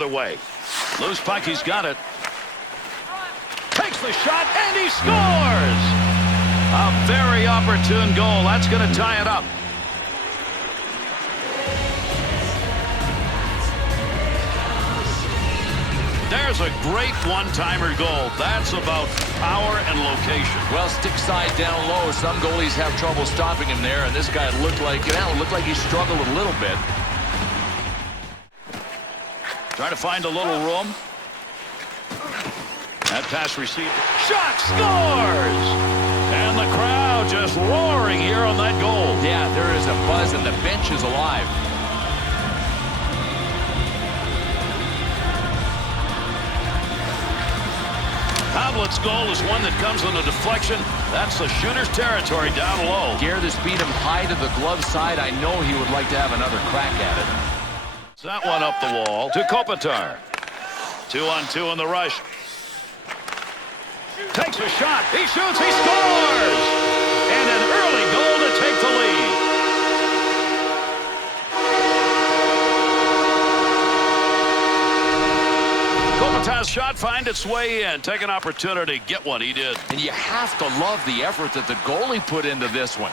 other way. Loose puck, he's got it. Takes the shot, and he scores! A very opportune goal. That's going to tie it up. There's a great one-timer goal. That's about power and location. Well, stick side down low. Some goalies have trouble stopping him there, and this guy looked like he struggled a little bit. Trying to find a little room. That pass received. Shot scores! And the crowd just roaring here on that goal. Yeah, there is a buzz, and the bench is alive. Pavlet's goal is one that comes on a deflection. That's the shooter's territory down low. Gare, this beat him high to the glove side. I know he would like to have another crack at it. That one up the wall to Kopitar. 2-on-2 in the rush. Takes a shot. He shoots. He scores! And an early goal to take the lead. Kopitar's shot find its way in. Take an opportunity. Get one. He did. And you have to love the effort that the goalie put into this one.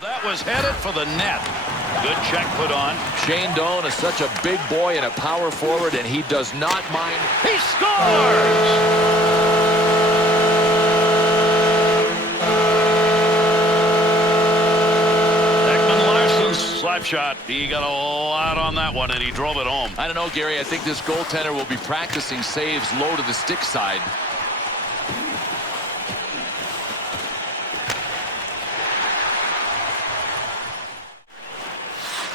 That was headed for the net. Good check put on. Shane Doan is such a big boy and a power forward, and he does not mind. He scores! Slap shot. He got a lot on that one, and he drove it home. I don't know, Gary. I think this goaltender will be practicing saves low to the stick side.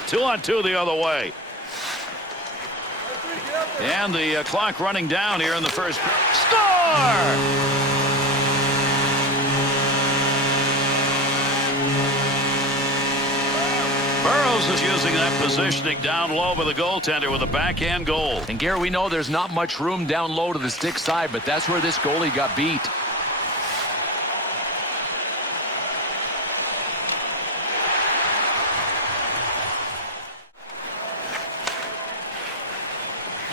Two-on-two the other way. And the clock running down here in the first. Score! Burrows is using that positioning down low by the goaltender with a backhand goal. And Gary, we know there's not much room down low to the stick side, but that's where this goalie got beat.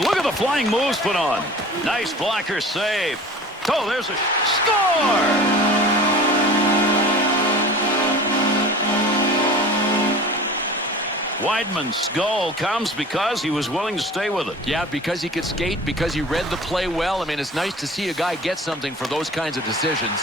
Look at the flying moves put on. Nice blocker save. Oh, there's a score! Weidman's goal comes because he was willing to stay with it. Yeah, because he could skate, because he read the play well. I mean, it's nice to see a guy get something for those kinds of decisions.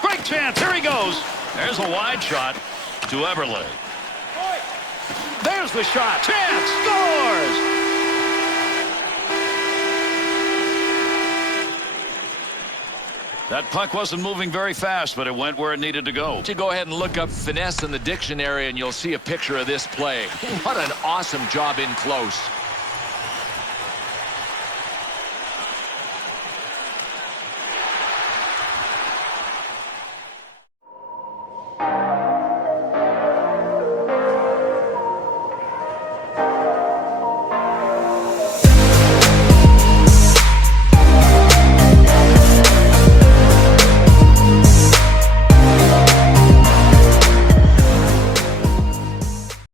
Great chance. Here he goes. There's a wide shot to Eberle. There's the shot. Chance. Scores! That puck wasn't moving very fast, but it went where it needed to go. You go ahead and look up finesse in the dictionary, and you'll see a picture of this play. What an awesome job in close.